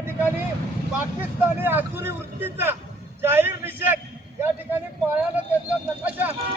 या ठिकाणी पाकिस्तानी आसुरी वृत्तीचा जाहीर निषेध. या ठिकाणी पाळायला त्यांचा नकाशा.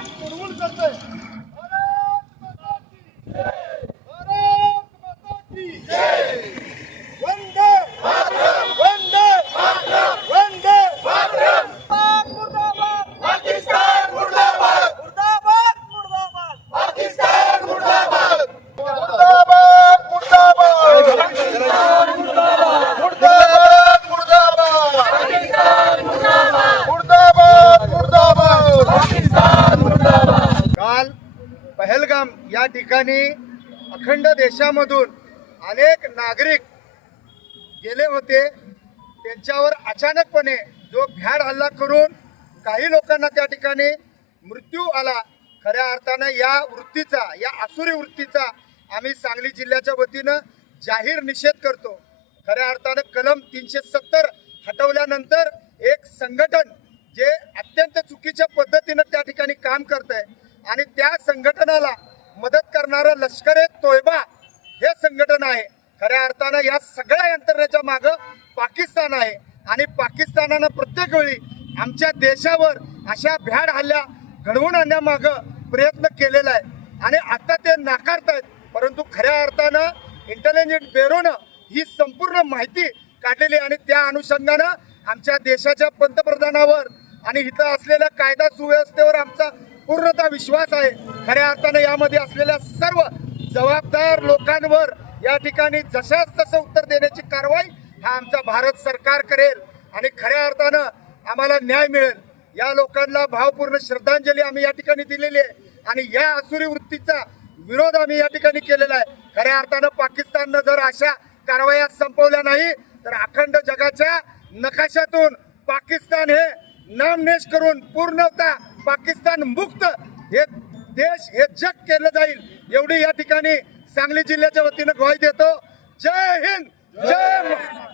या ठिकाणी अखंड देशामधून अनेक नागरिक गेले होते. त्यांच्यावर अचानकपणे जो भ्याड हल्ला करून काही लोकांना त्या ठिकाणी मृत्यू आला खऱ्या अर्थानं या वृत्तीचा या आसुरी वृत्तीचा आम्ही सांगली जिल्ह्याच्या वतीनं जाहीर निषेध करतो. खऱ्या अर्थानं कलम तीनशे सत्तर हटवल्यानंतर एक संघटन जे अत्यंत चुकीच्या पद्धतीनं त्या ठिकाणी काम करत आहे आणि त्या संघटनाला मदत करणारं लष्कर ए तोयबा हे संघटन आहे. खऱ्या अर्थानं या सगळ्या यंत्रणेच्या मागं पाकिस्तान आहे. आणि पाकिस्तानानं प्रत्येक वेळी आमच्या देशावर अशा भ्याड हल्ल्या घडवून आणण्यामागं प्रयत्न केलेला आहे. आणि आता ते नाकारतायत. परंतु खऱ्या अर्थानं इंटेलिजंट ब्युरोनं ही संपूर्ण माहिती काढलेली आणि त्या अनुषंगानं आमच्या देशाच्या पंतप्रधानावर आणि इथं असलेल्या कायदा सुव्यवस्थेवर आमचा पूर्णतः विश्वास आहे. खऱ्या अर्थानं यामध्ये असलेल्या सर्व जबाबदार लोकांवर या ठिकाणी जशाच तसं उत्तर देण्याची कारवाई हा आमचा भारत सरकार करेल आणि खऱ्या अर्थानं आम्हाला न्याय मिळेल. या लोकांना भावपूर्ण श्रद्धांजली आम्ही या ठिकाणी दिलेली आहे आणि या असुरी वृत्तीचा विरोध आम्ही या ठिकाणी केलेला आहे. खऱ्या अर्थानं पाकिस्ताननं जर अशा कारवाया संपवल्या नाही तर अखंड जगाच्या नकाशातून पाकिस्तान हे नामनेश करून पूर्णतः पाकिस्तान मुक्त हे देश हे जग केलं जाईल एवढी या ठिकाणी सांगली जिल्ह्याच्या वतीनं ग्वाही देतो. जय हिंद जय महाराष्ट्र.